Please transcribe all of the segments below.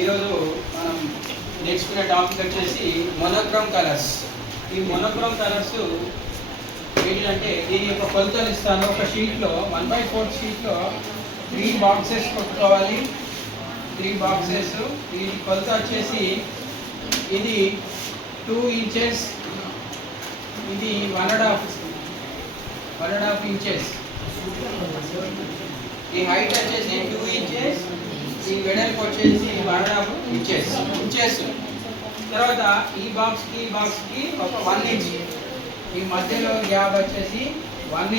ఈరోజు మనం నేర్చుకునే టాపిక్ వచ్చేసి మోనోక్రోమ్ కలర్స్. ఈ మోనోక్రోమ్ కలర్స్ ఏంటంటే దీని యొక్క కొలతలు ఇస్తాను. ఒక షీట్లో 1/4 షీట్లో 3 బాక్సెస్ కొట్టుకోవాలి. 3 బాక్సెస్. దీని కొలత వచ్చేసి ఇది 2 ఇంచెస్, ఇది 1.5 ఇంచెస్. ఈ హైట్ వచ్చేసి 2 ఇంచెస్, ఈ వెడల్పు వచ్చేసి 1.5 ఇంచెస్. తర్వాత ఈ బాక్స్కి ఒక 1 ఇంచ్. ఈ మధ్యలో గ్యాప్ వచ్చేసి 1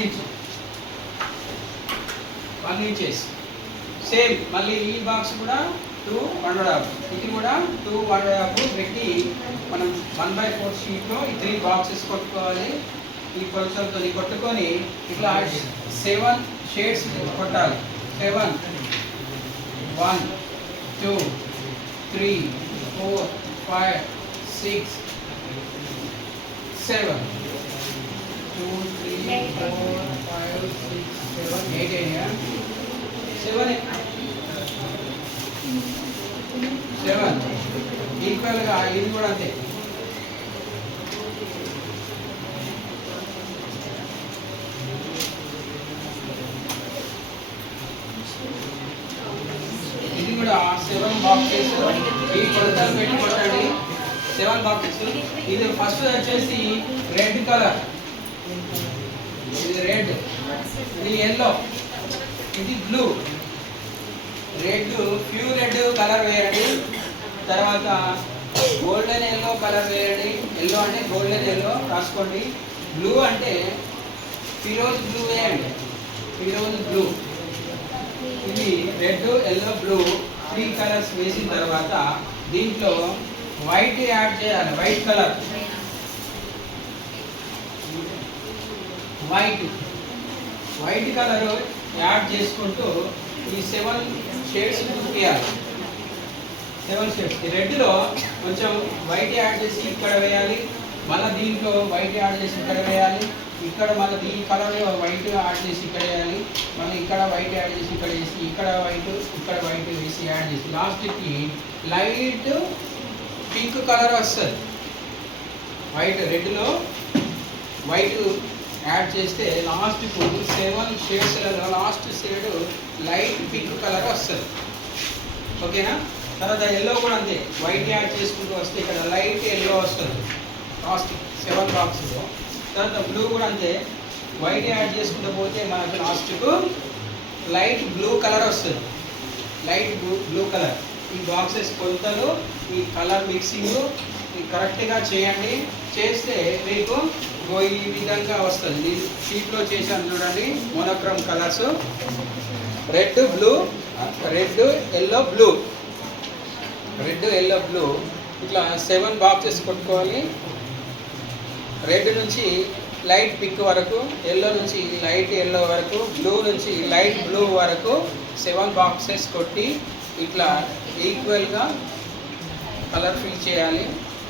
ఇంచెస్. సేమ్ మళ్ళీ ఈ బాక్స్ కూడా 2, 1.5, ఇది కూడా 2, 1.5 పెట్టి మనం 1/4 షీట్లో ఈ 3 బాక్సెస్ కొట్టుకోవాలి. ఈ కొలతలతో కొట్టుకొని ఇట్లా 7 షేడ్స్ కొట్టాలి. 7, 1, 2, 3, 4, 5, 6, 7, 2, 3, 4, 5, 6, 7, 8 అయ్యా. 7 ఈక్వల్గా ఇది కూడా అంతే. ఇది కూడా 7 బాక్సెస్. ఈ కొలతలు పెట్టి కొట్టండి. 7 బాక్సెస్. ఇది ఫస్ట్ వచ్చేసి రెడ్ కలర్, ఇది రెడ్, ఇది ఎల్లో, ఇది blue. Red, pure red colour వేయండి. తర్వాత గోల్డెన్ ఎల్లో కలర్ వేయండి. ఎల్లో అంటే గోల్డెన్ ఎల్లో రాసుకోండి. బ్లూ అంటే ఫిరోజ్ బ్లూ వేయండి. ఫిరోజ్ బ్లూ. ఇది రెడ్, ఎల్లో, బ్లూ 3 కలర్స్ వేసిన తర్వాత దీంట్లో వైట్ యాడ్ చేయాలి. White colour, white colour add చేసుకుంటూ ఈ 7 షేడ్స్ చూపించాలి. 7 షేడ్స్. ఈ రెడ్లో కొంచెం వైట్ యాడ్ చేసి ఇక్కడ వేయాలి. మళ్ళీ దీంట్లో వైట్ యాడ్ చేసి ఇక్కడ వేయాలి. ఇక్కడ మళ్ళీ ఈ కలర్లో వైట్ యాడ్ చేసి ఇక్కడ వేయాలి. మళ్ళీ ఇక్కడ వైట్ యాడ్ చేసి ఇక్కడ వేసి ఇక్కడ వైట్ వేసి యాడ్ చేసి లాస్ట్కి లైట్ పింక్ కలర్ వస్తుంది. వైట్, రెడ్లో వైట్ యాడ్ చేస్తే లాస్ట్కు 7 షేడ్స్లలో last shade light pink colour వస్తుంది. ఓకేనా? తర్వాత ఎల్లో కూడా అంతే. వైట్ యాడ్ చేసుకుంటూ వస్తే ఇక్కడ లైట్ ఎల్లో వస్తుంది లాస్ట్ 7 బాక్స్లో. తర్వాత బ్లూ కూడా అంతే. వైట్ యాడ్ చేసుకుంటూ పోతే మనకు లాస్ట్కు లైట్ బ్లూ కలర్ వస్తుంది. Light blue colour. ఈ బాక్సెస్ కొలతలు, ఈ కలర్ మిక్సింగ్ కరెక్ట్గా చేయండి. చేస్తే మీకు ఈ విధంగా వస్తుంది. నేను షీట్లో చేశాను చూడండి. Monochrome colours red, yellow, blue. Red, yellow, blue ఇట్లా 7 బాక్సెస్ కొట్టుకోవాలి. రెడ్ నుంచి లైట్ పింక్ వరకు, ఎల్లో నుంచి లైట్ ఎల్లో వరకు, బ్లూ నుంచి లైట్ బ్లూ వరకు 7 బాక్సెస్ కొట్టి ఇట్లా ఈక్వల్గా కలర్ ఫిల్ చేయాలి.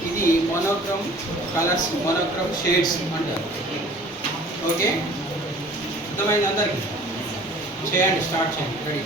ఇది మోనోక్రోమ్ కలర్స్, మోనోక్రోమ్ షేడ్స్ అంటారు. ఓకే, అర్థమైంది అందరికీ? చేయండి, స్టార్ట్ చేయండి. రెడీ.